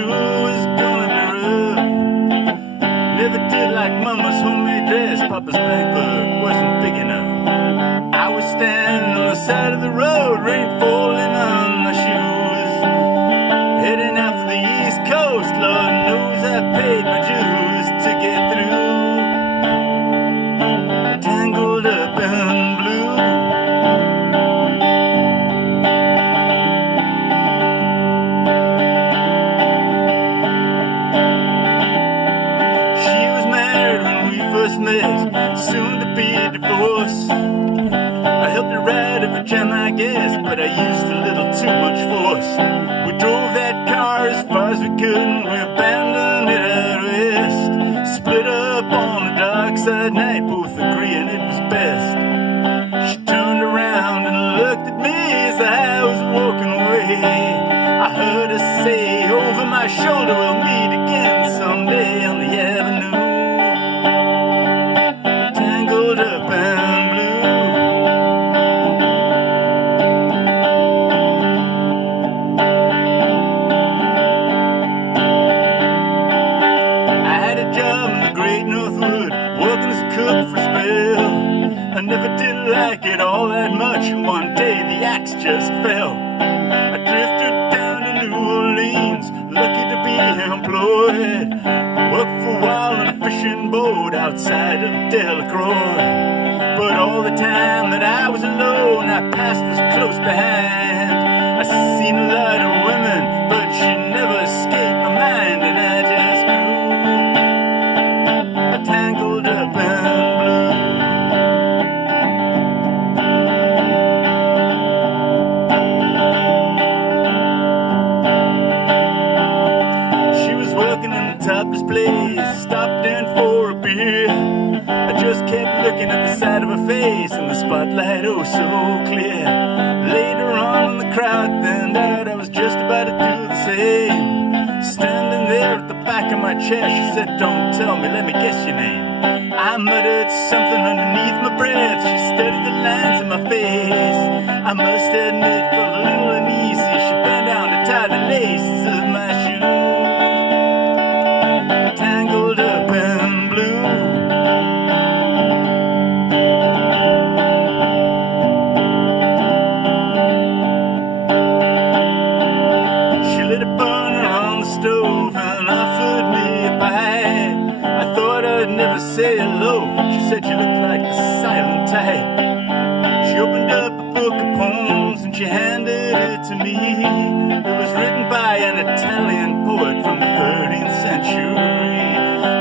school was gonna be rough. Never did like mama's homemade dress. Papa's black book wasn't big enough. I was standing on the side of the road, rain falling on my shoes, heading out for the East Coast. Lord knows I paid my dues to get through. Tangled up in blue. She was married when we first met, soon to be divorced. I helped her ride a jam, I guess, but I used a little too much force. We drove that car as far as we could and we abandoned it out west. Split up on the dark side night, both agreeing it was best. She turned around and looked at me as I was walking away. I heard her say over my shoulder, we'll meet again someday on the avenue. Tangled up and blue. I had a job in the Great Northwood, working as a cook for a spell. I never did like it all that much, and one day the axe just fell. I drifted down to New Orleans, lucky to be employed. Worked for a while on a fishing boat outside of Delacroix. But all the time that I was alone, our past was close behind. I seen a lot of women, but she never escaped my mind, and I just grew tangled up in blue. She was working in the topless place, stopped in for a beer. I just kept looking at the side of her face and the spotlight oh so clear. Later on when the crowd thinned out, I was just about to do the same. Standing there at the back of my chair, she said, don't tell me, let me guess your name. I muttered something underneath my breath. She studied the lines in my face. I must admit, felt a little uneasy. She bent down to tie the laces of my shoes. Tangled up in blue. She lit a burner on the stove and offered me a bite. I thought I'd never say hello. She said she looked like the silent type. She opened up a book of poems and she handed it to me. It was written by an Italian poet from the 13th century,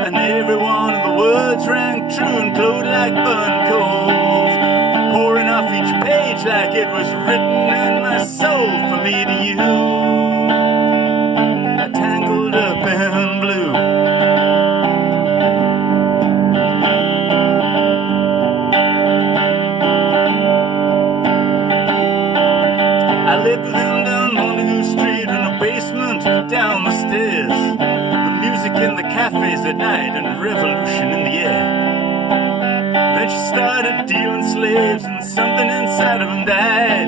and every one of the words rang true and glowed like burning coals, pouring off each page like it was written in my soul for me to use. Tangled up in blue. I lived with him down Montague Street in a basement down the stairs. The music in the cafes at night and revolution in the air. Then she started dealing slaves and something inside of him died.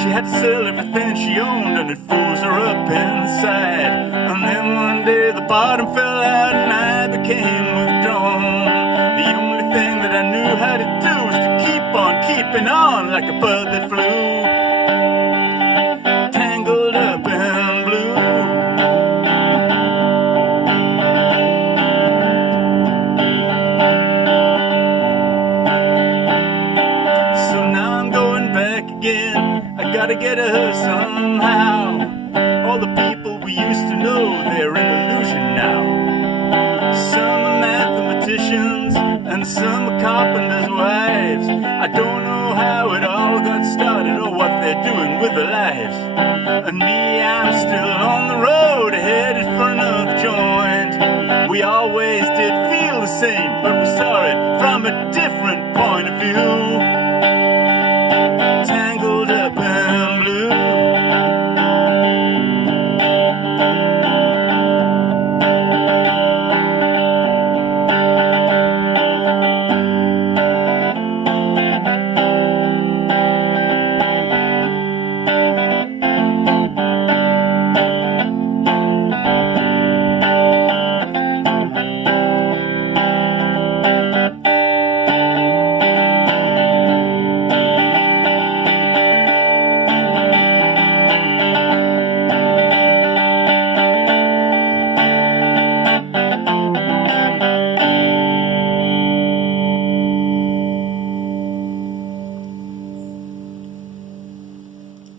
She had to sell everything she owned and it froze her up inside. And then one day the bottom fell out and I became withdrawn. The only thing that I knew how to do was to keep on keeping on like a bird that flew. Tangled up in blue. So now I'm going back again. I gotta get her somehow. All the people we used to know, they're an illusion now. Some are mathematicians and some are carpenters' wives. I don't know how it all got started or what they're doing with their lives. And me, I'm still on the road, headed for another joint. We always did feel the same, but we saw it from a different point of view.